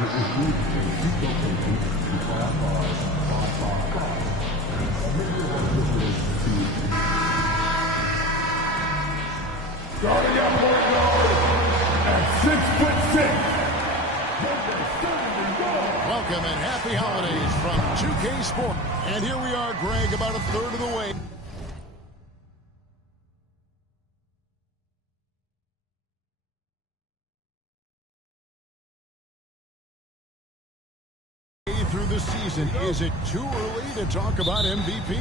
Starting at point guard at 6'6". Welcome and happy holidays from 2K Sport. And here we are, Greg, about a third of the way through the season. Is it too early to talk about MVP?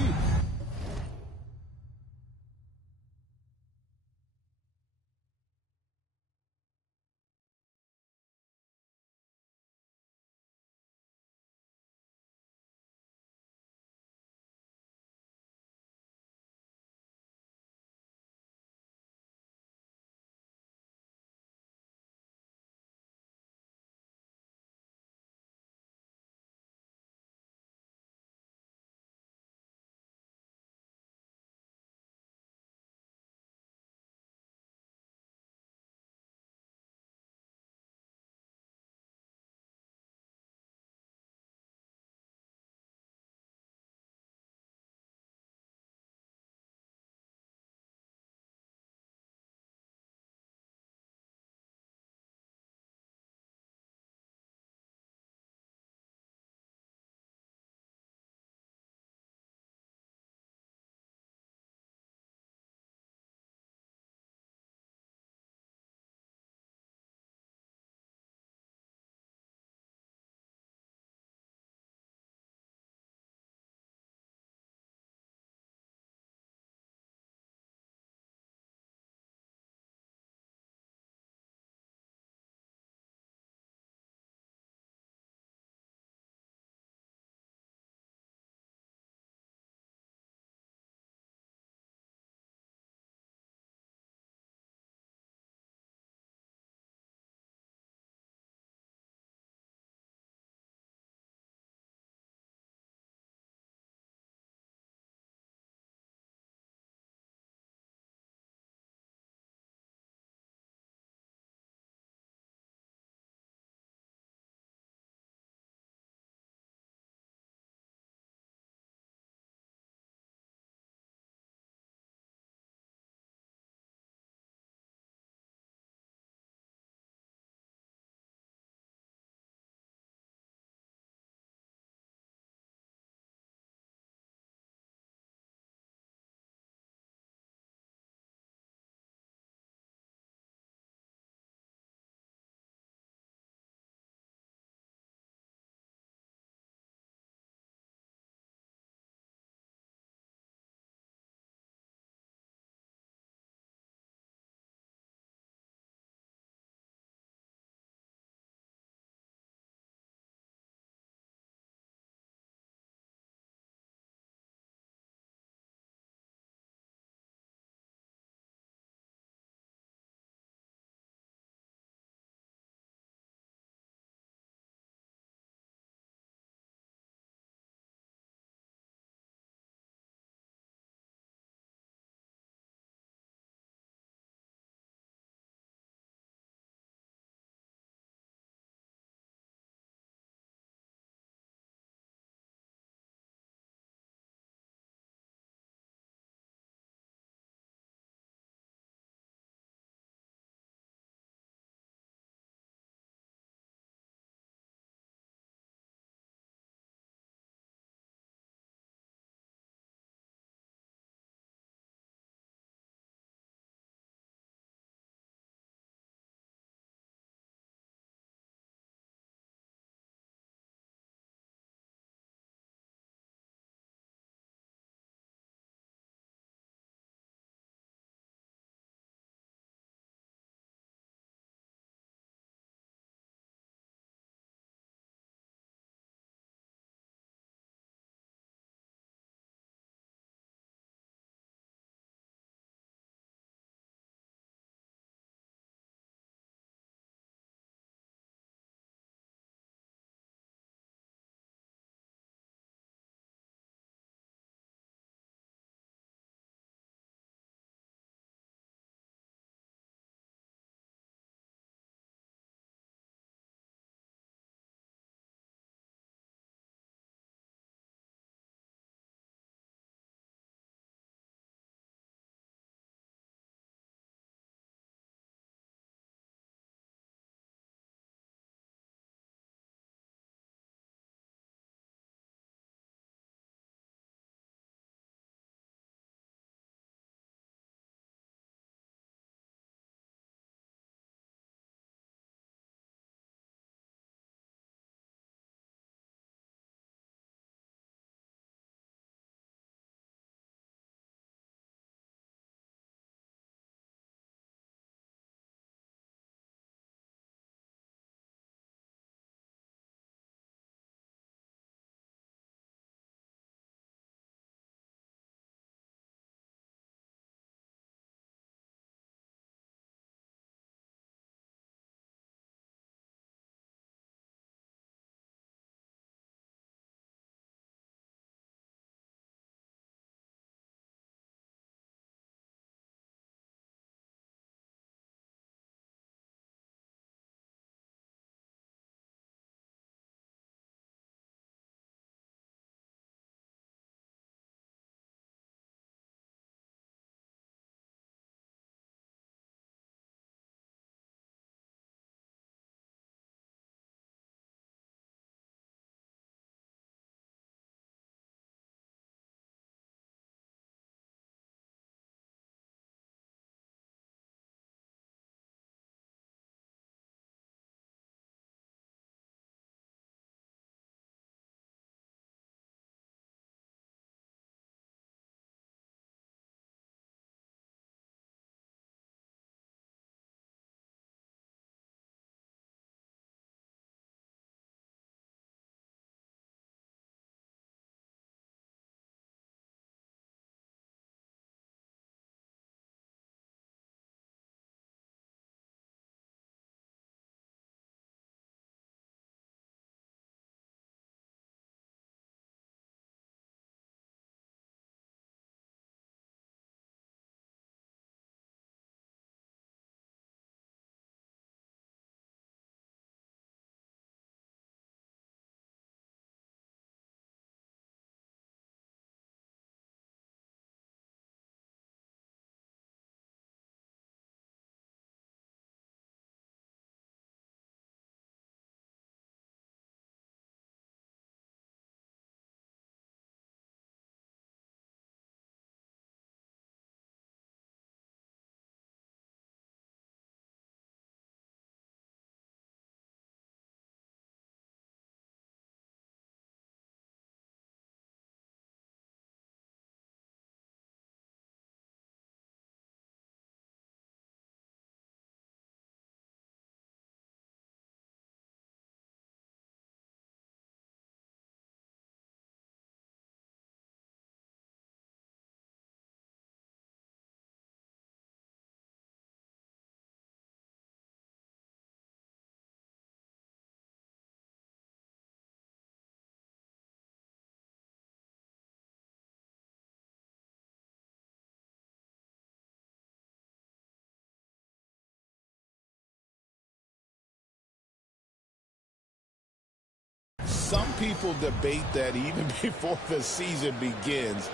people debate that even before the season begins.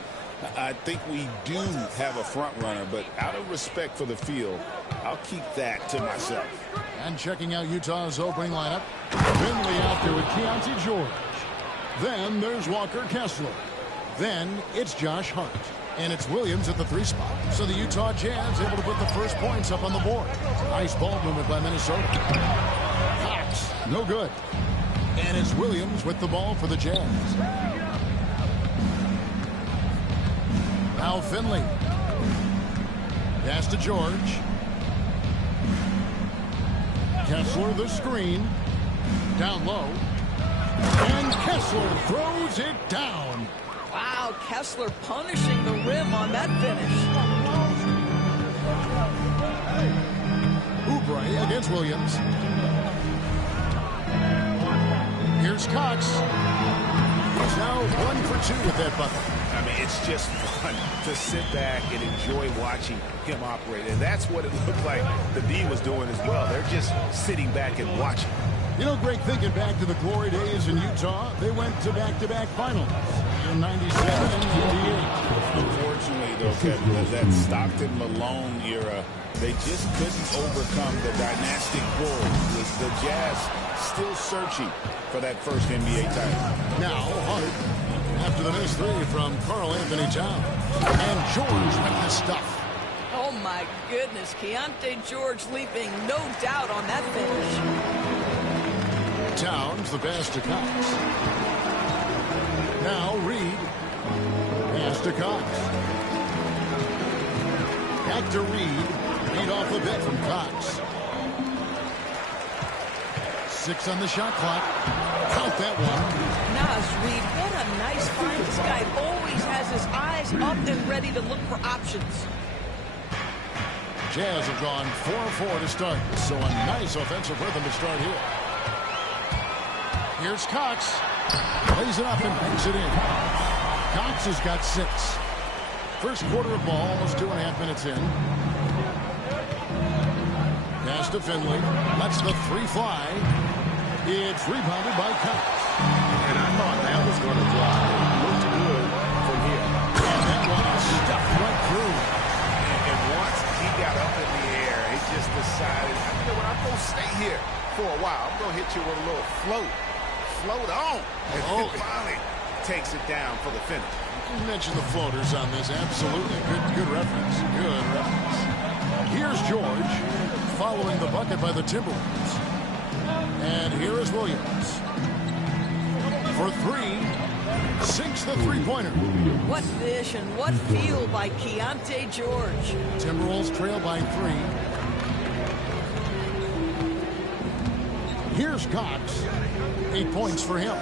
I think we do have a front runner, but out of respect for the field, I'll keep that to myself. And checking out Utah's opening lineup, Finley out there with Keontae George. Then there's Walker Kessler. Then it's Josh Hart. And it's Williams at the 3 spot. So the Utah Jazz able to put the first points up on the board. Nice ball movement by Minnesota. Cox, no good. And it's Williams with the ball for the Jazz. Now Finley. Pass to George. Kessler the screen. Down low. And Kessler throws it down. Wow, Kessler punishing the rim on that finish. Oubre against Williams. Here's Cox. He's now 1 for 2 with that bucket. I mean, it's just fun to sit back and enjoy watching him operate. And that's what it looked like the D was doing as well. They're just sitting back and watching. You know, Greg, thinking back to the glory days in Utah, they went to back-to-back finals in 97 and 98. Unfortunately, though, Kevin, that Stockton-Malone era, they just couldn't overcome the dynastic Bulls. With the Jazz still searching for that first NBA title. Now, Hart, after the missed 3 from Karl Anthony Towns. And George with the stuff. Oh, my goodness. Keontae George leaping, no doubt on that finish. Towns, the pass to Cox. Now Reed. Pass to Cox. Back to Reed. Beat off a bit from Cox. 6 on the shot clock. Count that one. Nas Reed, what a nice find. This guy always has his eyes up and ready to look for options. Jazz have gone 4-4 to start. So a nice offensive rhythm to start here. Here's Cox. Lays it up and banks it in. Cox has got 6. First quarter of ball, almost 2.5 minutes in. Pass to Finley. Lets the 3 fly. It's rebounded by Cox. And I thought that was going to fly. It looked good from here. And that one is stuffed right through. And once he got up in the air, he just decided, you know what, I'm going to stay here for a while. I'm going to hit you with a little float. Float on. And finally takes it down for the finish. You mentioned the floaters on this. Absolutely. Good reference. Good reference. Here's George following the bucket by the Timberwolves. And here is Williams. For 3. Sinks the 3-pointer. What vision, what feel by Keontae George. Timberwolves trail by 3. Here's Cox. 8 points for him.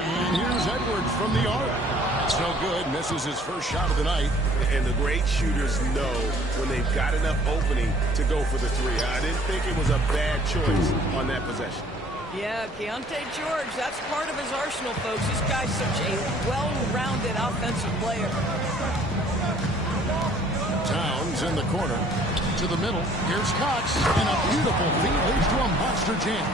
And here's Edwards from the arc. That's no good. Misses his first shot of the night. And the great shooters know when they've got enough opening to go for the 3. I didn't think it was a bad choice on that possession. Yeah, Keontae George, that's part of his arsenal, folks. This guy's such a well-rounded offensive player. Towns in the corner. To the middle. Here's Cox. And a beautiful feed leads to a monster jam.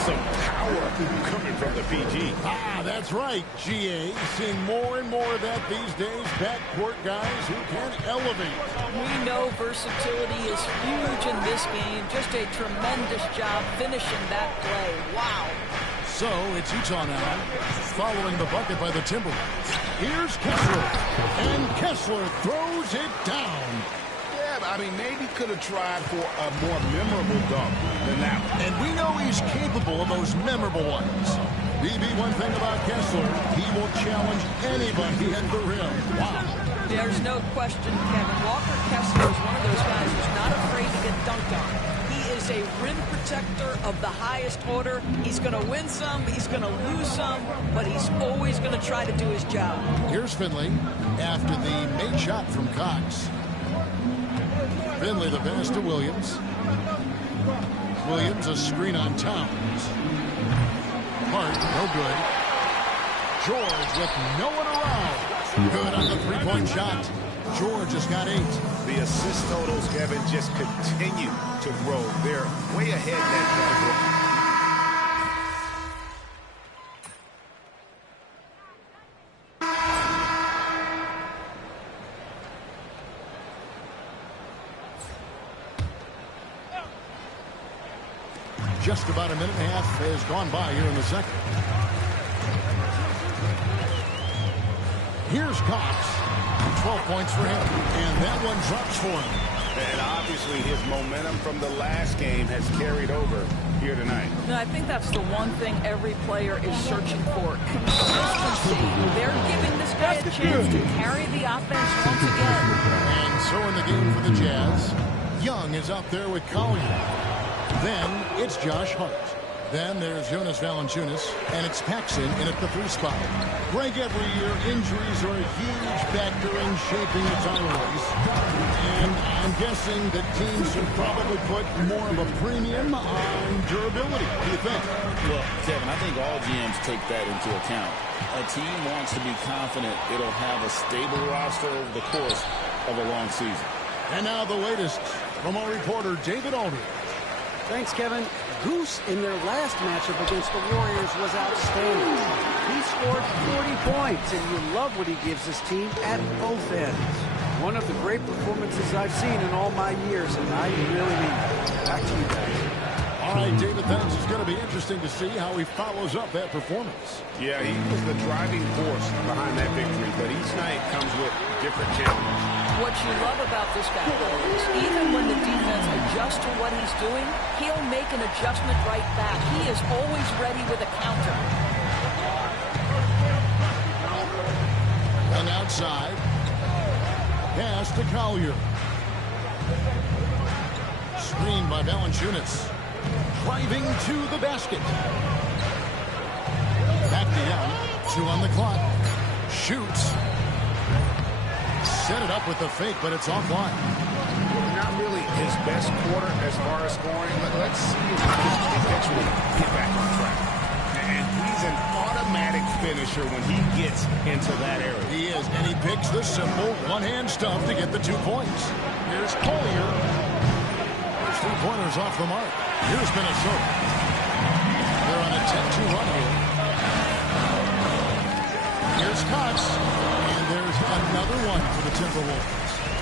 Some power coming from the PG. Ah, that's right, GA. Seeing more and more of that these days. Backcourt guys who can elevate. We know versatility is huge in this game. Just a tremendous job finishing that play. Wow. So it's Utah now, following the bucket by the Timberwolves. Here's Kessler. And Kessler throws it down. I mean, maybe could have tried for a more memorable dunk than that one. And we know he's capable of those memorable ones. BB, one thing about Kessler, he will challenge anybody at the rim. Wow. There's no question, Kevin. Walker Kessler is one of those guys who's not afraid to get dunked on. He is a rim protector of the highest order. He's going to win some, he's going to lose some, but he's always going to try to do his job. Here's Finley after the made shot from Cox. Finley the pass to Williams. Williams a screen on Towns. Hart, no good. George with no one around. Good on the 3-point shot. George has got 8. The assist totals, Kevin, just continue to grow. They're way ahead that just about a minute and a half has gone by here in the second. Here's Cox. 12 points for him. And that one drops for him. And obviously his momentum from the last game has carried over here tonight. No, I think that's the one thing every player is searching for. Consistency. They're giving this guy a chance to carry the offense once again. And so in the game for the Jazz, Young is out there with Collier. Then it's Josh Hart. Then there's Jonas Valanciunas, and it's Paxson in at the 3 spot. Greg, every year, injuries are a huge factor in shaping the title race. And I'm guessing that teams should probably put more of a premium on durability. What do you think? Well, Kevin, I think all GMs take that into account. A team wants to be confident it'll have a stable roster over the course of a long season. And now the latest from our reporter, David Aldridge. Thanks, Kevin. Goose in their last matchup against the Warriors was outstanding. He scored 40 points, and you love what he gives his team at both ends. One of the great performances I've seen in all my years, and I really mean that. Back to you guys. All right, David, that's going to be interesting to see how he follows up that performance. Yeah, he was the driving force behind that victory, but each night comes with different challenges. What you love about this guy is even when the defense adjusts to what he's doing, he'll make an adjustment right back. He is always ready with a counter. And outside, pass to Collier. Screen by Valanciunas. Driving to the basket. Back to Young. 2 on the clock. Shoots. Set it up with the fake, but it's offline. Not really his best quarter as far as scoring, but let's see if he can eventually get back on track. And he's an automatic finisher when he gets into that area. He is, and he picks the simple one-hand stuff to get the 2 points. Here's Collier. First 3-pointers off the mark. Here's Minnesota. They're on a 10-2 run here. Here's Cox. And there's another one for the Timberwolves.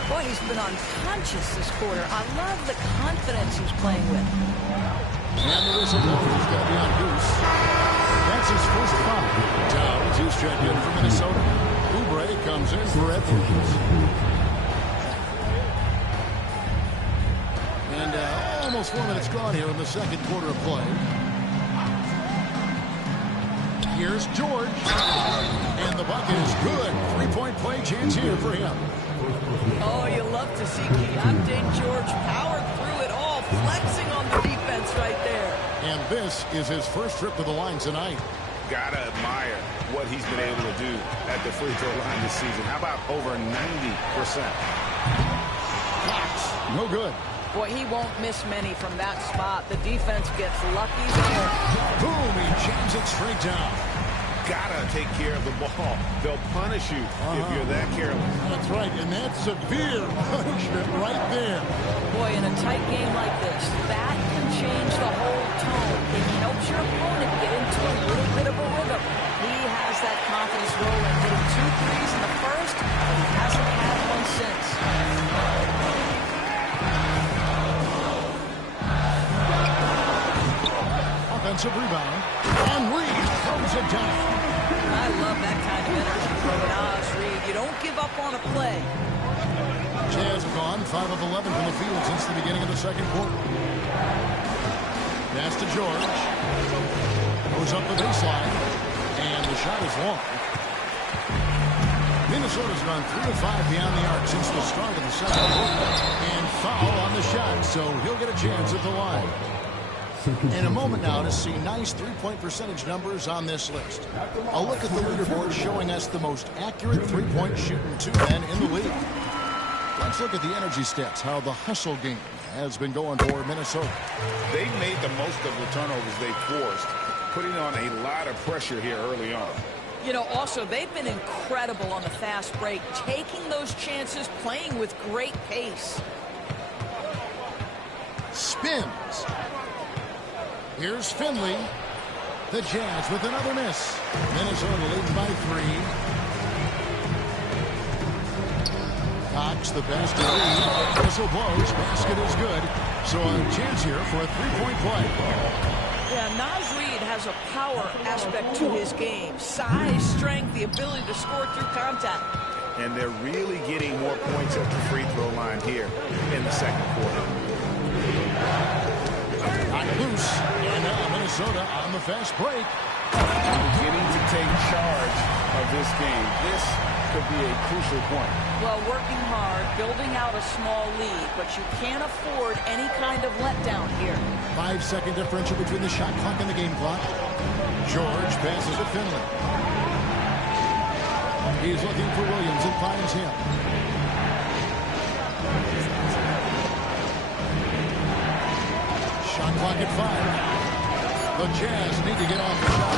Boy, he's been unconscious this quarter. I love the confidence he's playing with. And the whistle blows. He's got to be on Goose. That's his first foul. Dowd, who's checked in for Minnesota. Oubre comes in for Edwards. And almost 4 minutes gone here in the second quarter of play. Here's George. And the bucket is good. 3-point play chance here for him. Oh, you love to see Keontae George powered through it all, flexing on the defense right there. And this is his first trip to the line tonight. Gotta admire what he's been able to do at the free throw line this season. How about over 90%? Cox, no good. Boy, he won't miss many from that spot. The defense gets lucky there. Boom, he jams it straight down. Gotta take care of the ball. They'll punish you if you're that careless. That's right, and that's severe punishment right there. Boy, in a tight game like this, that can change the whole tone. It helps your opponent get into a little bit of a rhythm. He has that confidence rolling, hitting 2 threes in the first, but he hasn't had one since. Offensive rebound. And Reed throws it down. I love that kind of energy from Nas Reed. You don't give up on a play. Jazz have gone 5 of 11 from the field since the beginning of the second quarter. Pass to George. Goes up the baseline. And the shot is long. Minnesota's gone 3 of 5 beyond the arc since the start of the second quarter. And foul on the shot, so he'll get a chance at the line. In a moment now to see nice 3-point percentage numbers on this list. A look at the leaderboard showing us the most accurate 3-point shooting 2 men in the league. Let's look at the energy stats, how the hustle game has been going for Minnesota. They've made the most of the turnovers they've forced, putting on a lot of pressure here early on. You know, also, they've been incredible on the fast break, taking those chances, playing with great pace. Spins. Here's Finley. The Jazz with another miss. Minnesota leads by 3. Cox, the best to lead. Whistle blows. Basket is good. So a chance here for a three-point play. Yeah, Naz Reid has a power aspect to his game. Size, strength, the ability to score through contact. And they're really getting more points at the free throw line here in the second quarter. Knocked loose. And now Minnesota on the fast break. Beginning to take charge of this game. This could be a crucial point. Well, working hard, building out a small lead, but you can't afford any kind of letdown here. 5-second differential between the shot clock and the game clock. George passes to Finley. He's looking for Williams and finds him. Shot clock at 5. The Jazz need to get off the shot.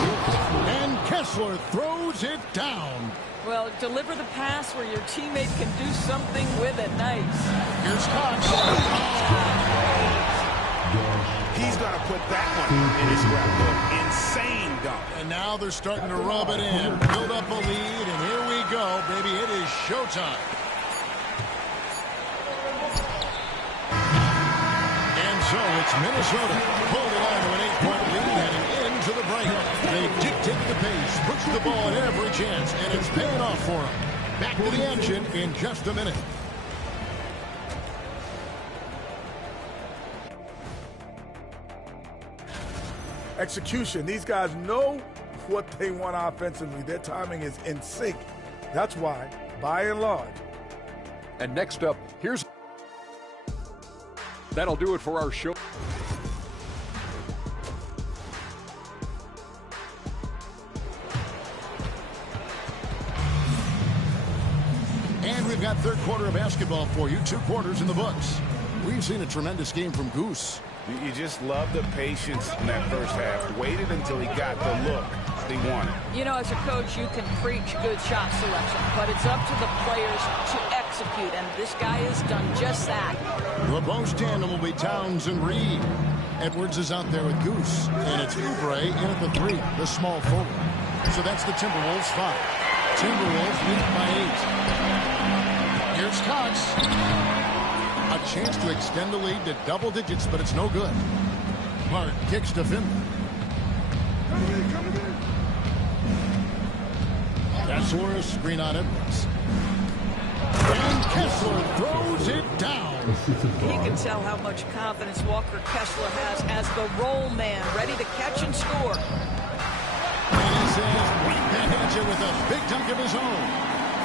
And Kessler throws it down. Well, deliver the pass where your teammate can do something with it. Nice. Here's Cox. He's going to put that one in his scrapbook. Insane dunk. And now they're starting to rub it in. Build up a lead, and here we go, baby. It is showtime. And so it's Minnesota holding on to an 8-point lead heading into the break. They've dictated the pace, pushed the ball at every chance, and it's paying off for them. Back to the action in just a minute. Execution. These guys know what they want offensively. Their timing is in sync. That's why, by and large. And next up, that'll do it for our show. And we've got third quarter of basketball for you. 2 quarters in the books. We've seen a tremendous game from Goose. You just love the patience in that first half. Waited until he got the look he wanted. You know, as a coach, you can preach good shot selection, but it's up to the players to execute, and this guy has done just that. The post tandem will be Towns and Reed. Edwards is out there with Goose, and it's Oubre in at the 3, the small forward. So that's the Timberwolves 5. Timberwolves lead by 8. Here's Cox. A chance to extend the lead to double digits, but it's no good. Hart kicks to Finley. Kessler screen on Edwards. And Kessler throws it down. You can tell how much confidence Walker Kessler has as the roll man, ready to catch and score. And he says, right back at you with a big dunk of his own.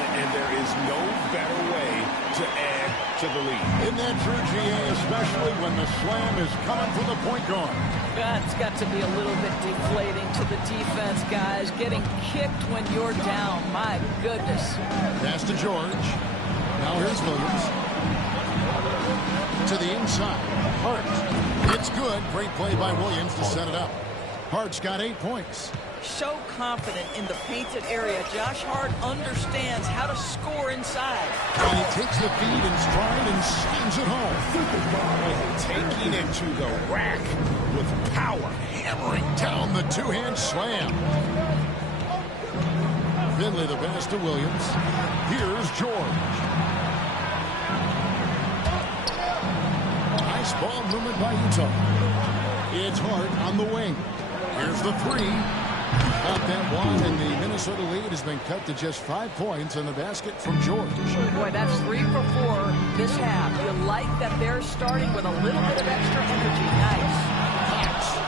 And there is no better way to add to the lead. Isn't that true, GA, especially when the slam is coming from the point guard? That's got to be a little bit deflating to the defense, guys. Getting kicked when you're down. My goodness. Pass to George. Now here's Williams. To the inside. Hart. It's good. Great play by Williams to set it up. Hart's got 8 points. So confident in the painted area. Josh Hart understands how to score inside. And he takes the feed in stride and slams it home. Taking it to the rack with power. Hammering down the 2-hand slam. Finley the pass to Williams. Here's George. Nice ball movement by Utah. It's Hart on the wing. Here's the 3. Got that one, and the Minnesota lead has been cut to just 5 points on the basket from George. Boy, that's 3 for 4 this half. You like that they're starting with a little bit of extra energy. Nice.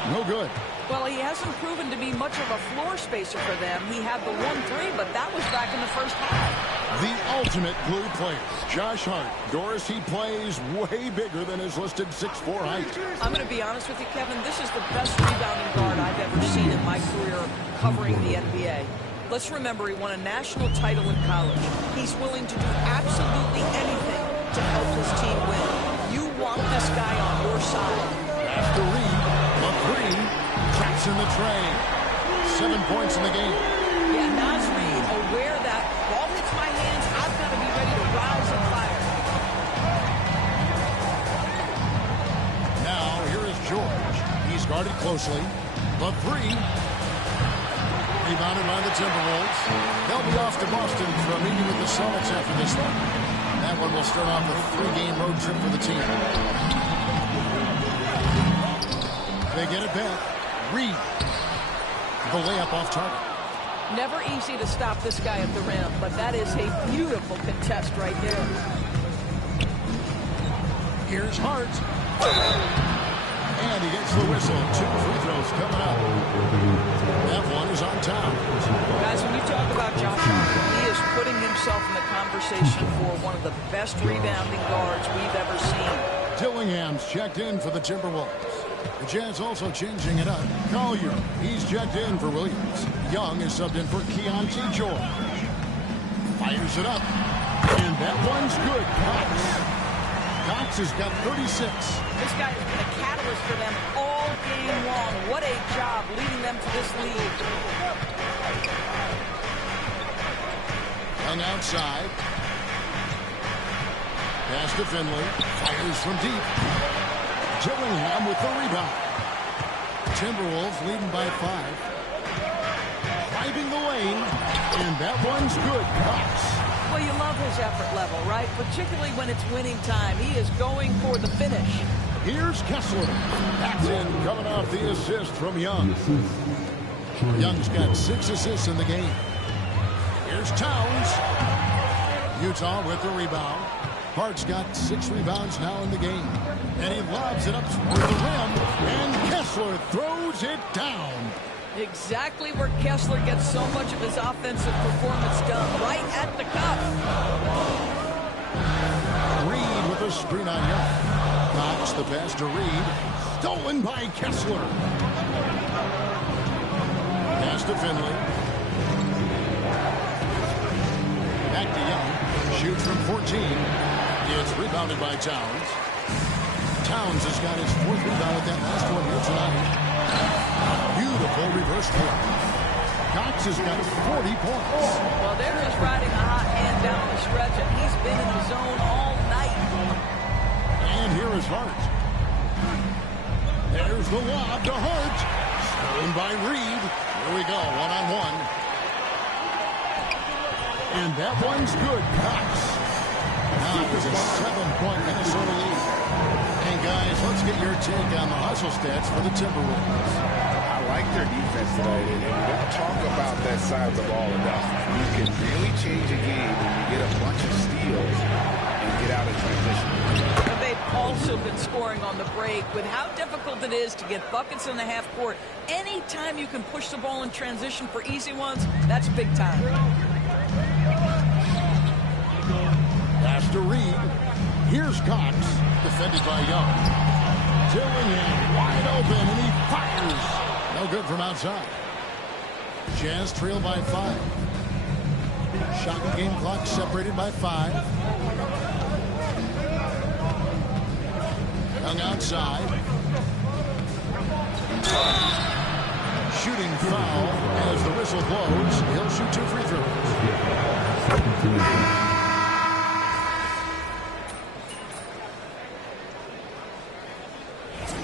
No good. Well, he hasn't proven to be much of a floor spacer for them. He had the 1-3, but that was back in the first half. The ultimate glue player, Josh Hart. Doris, he plays way bigger than his listed 6'4" height. I'm going to be honest with you, Kevin. This is the best rebounding guard I've ever seen in my career covering the NBA. Let's remember he won a national title in college. He's willing to do absolutely anything to help his team win. You want this guy on your side. After Reed, the 3, traps in the tray. 7 points in the game. Yeah, Naz Reid aware that ball hits my hands, I've got to be ready to rise and fire. Now, here is George. He's guarded closely. The 3. Rebounded by the Timberwolves. They'll be off to Boston for a meeting with the Celtics after this one. That one will start off a 3-game road trip for the team. They get it back. Reed. The layup off target. Never easy to stop this guy at the rim, but that is a beautiful contest right there. Here's Hart. And he gets the whistle. 2 free throws coming up. That one is on top. Guys, when you talk about Josh Hart, he is putting himself in the conversation for one of the best rebounding guards we've ever seen. Dillingham's checked in for the Timberwolves. The Jazz also changing it up. Collier, he's checked in for Williams. Young is subbed in for Keontae George. Fires it up. And that one's good. Cox has got 36. This guy has been a catalyst for them all game long. What a job leading them to this lead. Young outside. Pass to Finley. Fires from deep. Dillingham with the rebound. Timberwolves leading by 5. Driving the lane. And that one's good. Cox. Well, you love his effort level, right? Particularly when it's winning time. He is going for the finish. Here's Kessler. That's in, coming off the assist from Young. Young's got 6 assists in the game. Here's Towns. Utah with the rebound. Hart's got 6 rebounds now in the game. And he lobs it up toward the rim. And Kessler throws it down. Exactly where Kessler gets so much of his offensive performance done, right at the cup. Reed with a screen on Young. Cox the pass to Reed. Stolen by Kessler. Pass to Finley. Back to Young. Shoots from 14. It's rebounded by Towns. Towns has got his 4th rebound with that last one here tonight. Beautiful reverse play. Cox has got 40 points. Well, they're just riding a hot hand down the stretch, and he's been in the zone all night. And here is Hart. There's the lob to Hart. Stolen by Reed. Here we go, one-on-one. And that one's good. Cox. Now it's a 7-point Minnesota lead. And guys, let's get your take on the hustle stats for the Timberwolves. I like their defense tonight, and we don't talk about that side of the ball enough. You can really change a game when you get a bunch of steals and get out of transition. But they've also been scoring on the break. With how difficult it is to get buckets in the half court, anytime you can push the ball in transition for easy ones, that's big time. Pass to Reed. Here's Cox, defended by Young. Dillingham wide open, and he fires. No good from outside. Jazz trail by 5. Shot game clock separated by 5. Young outside. Shooting foul as the whistle blows. He'll shoot 2 free throws.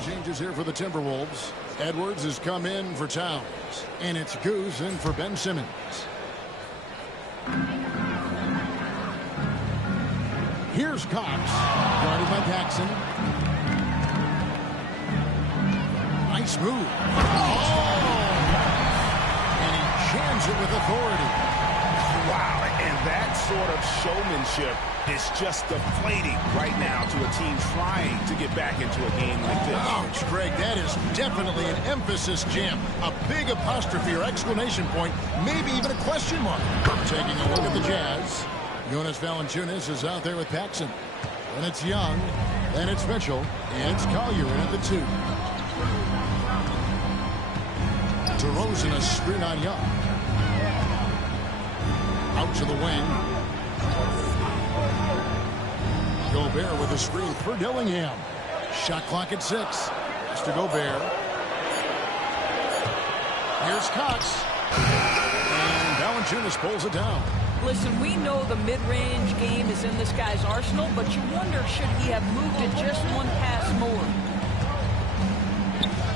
Changes here for the Timberwolves. Edwards has come in for Towns. And it's Goose in for Ben Simmons. Here's Cox. Guarded by Paxson. Nice move. Oh! And he jams it with authority. Wow, and that sort of showmanship is just deflating right now to a team trying to get back into a game like this. Ouch, Greg, that is definitely an emphasis jam. A big apostrophe or exclamation point, maybe even a question mark. Taking a look at the Jazz. Jonas Valanciunas is out there with Paxson. And it's Young, and it's Mitchell, and it's Collier in at the 2. DeRozan a screen on Young. Out to the wing. Gobert with a screen for Dillingham. Shot clock at 6. It's to Gobert. Here's Cox. And Valanciunas pulls it down. Listen, we know the mid-range game is in this guy's arsenal, but you wonder, should he have moved it just one pass more?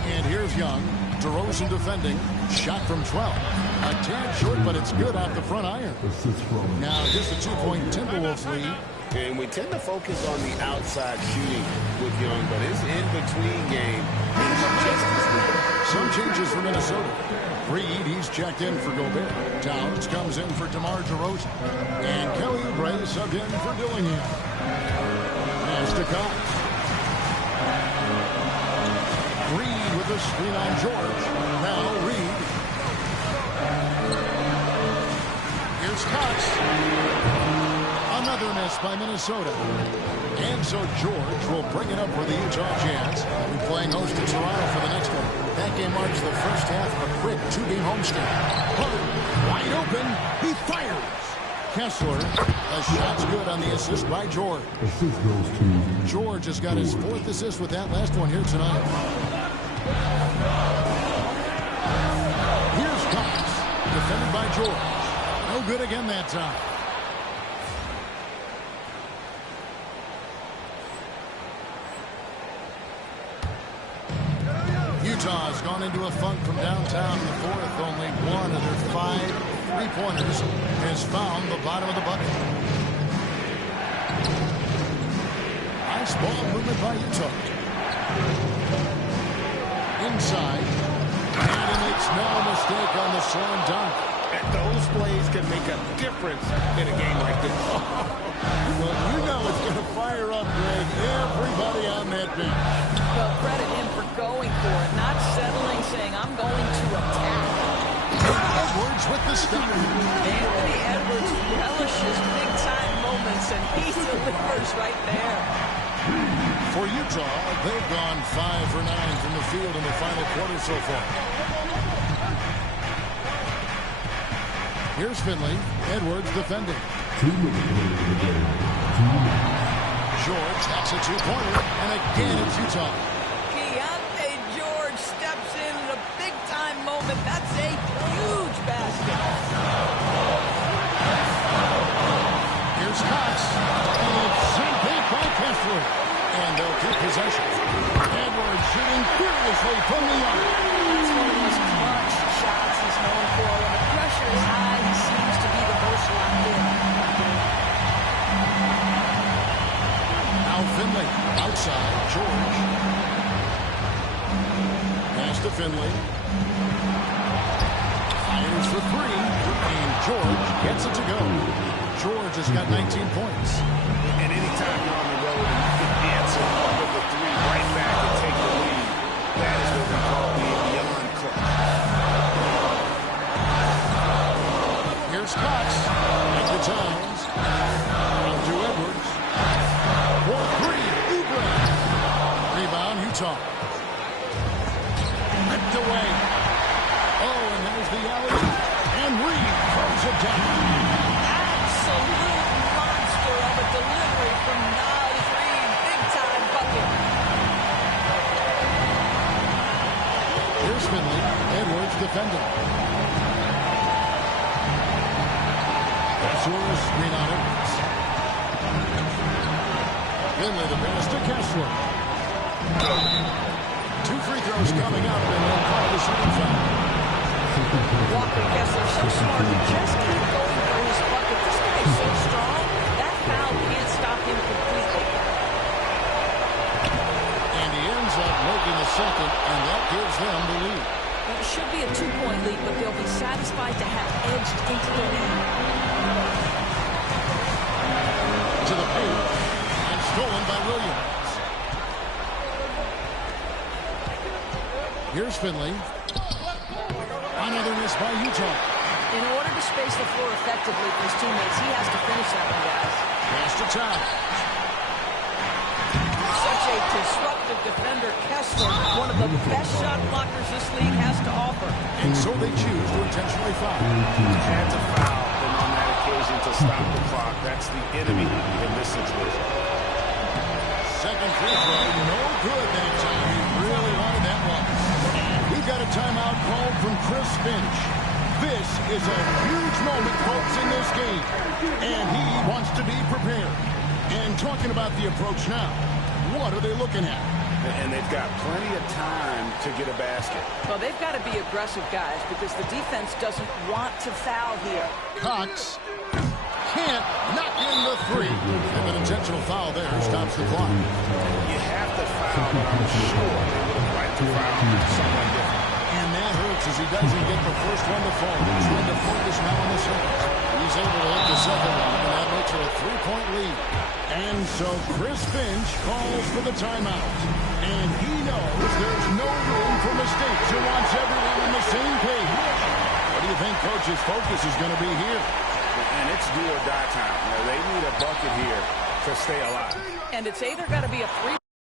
And here's Young. DeRozan defending. Shot from 12. A tad short, but it's good off the front iron. Now just a 2-point Timberwolves lead. And we tend to focus on the outside shooting with Young, but his in-between game is just as good. Some changes for Minnesota. Reed, he's checked in for Gobert. Towns comes in for DeMar DeRozan. And Kelly Oubre subbed in for Dillingham. Pass to Cox. Reed with a screen on George. Now Reed. Here's Cox. Another miss by Minnesota. And so George will bring it up for the Utah Jazz. We'll be playing host to Toronto for the next one. That game marks the first half of a quick 2-game homestand. Hurd, wide open. He fires. Kessler, a shot's good on the assist by George. Assist goes to George has got his 4th assist with that last one here tonight. Here's Cox, defended by George. No good again that time. Utah's gone into a funk from downtown in the 4th. Only one of their 5 3-pointers has found the bottom of the bucket. Nice ball movement by Utah. Inside. And he makes no mistake on the slam dunk. And those plays can make a difference in a game like this. Well, you know it's going to fire up, Greg, everybody on that bench. Well, credit him for going for it, not settling, saying, I'm going to attack. Edwards with the stop. Anthony Edwards relishes big-time moments, and he delivers right there. For Utah, they've gone 5 for 9 from the field in the final quarter so far. Here's Finley. Edwards defending. 2 minutes of the game. 2 minutes. George hacks a 2-pointer, and again it's Utah. Keontae George steps in at a big-time moment. That's a huge basket. Here's Cox. And it's sent back by Kessler. And they'll keep possession. Edwards shooting fearlessly from the arc. That's one of those clutch shots he's known for. When the pressure is high, he seems to be the most locked in. Now Finley outside. George. Pass to Finley. Fires for 3. And George gets it to go. George has got 19 points. And anytime you're on the road and you can answer with the 3 right back and take the lead, that is what we call being beyond clutch. Here's Cox. Back to Towns. Out to Edwards. For 3. Oubre. Rebound, Utah. Ripped away. Oh, and there's the alley. And Reed throws it down. Absolute monster of a delivery from Naz Reid. Big-time bucket. Here's Finley. Edwards defending. Kessler, screen on Edwards. Finley, the pass to Kessler. 2 free throws coming up, and they'll call the shooting foul. Walker Kessler so smart to just keep going for his bucket. This guy is so strong. That foul can't stop him completely. And he ends up making the second, and that gives them the lead. Well, it should be a 2-point lead, but they'll be satisfied to have edged into the lead. To the paint, and stolen by Williams. Here's Finley. Another miss by Utah. In order to space the floor effectively for his teammates, he has to finish that one, guys. Pass to Towns. Such a disruptive defender, Kessler, one of the best shot blockers this league has to offer. And so they choose to intentionally foul. Had to foul them on that occasion to stop the clock. That's the enemy in this situation. Second free throw, no good that time. He really wanted that one. We've got a timeout called from Chris Finch. This is a huge moment, folks, in this game. And he wants to be prepared. And talking about the approach now, what are they looking at? And they've got plenty of time to get a basket. Well, they've got to be aggressive, guys, because the defense doesn't want to foul here. Cox can't knock in the three. And an intentional foul there stops the clock. You have to foul, but I'm sure they would have liked to foul someone different. And that hurts as he doesn't get the first one to fall. He's trying to focus now on the second. He's able to hit the second one, and that makes it a 3-point lead. And so Chris Finch calls for the timeout. And he knows there's no room for mistakes. He wants everyone on the same page. What do you think Coach's focus is going to be here? And it's do or die time. Now, they need a bucket here to stay alive. And it's either got to be a 3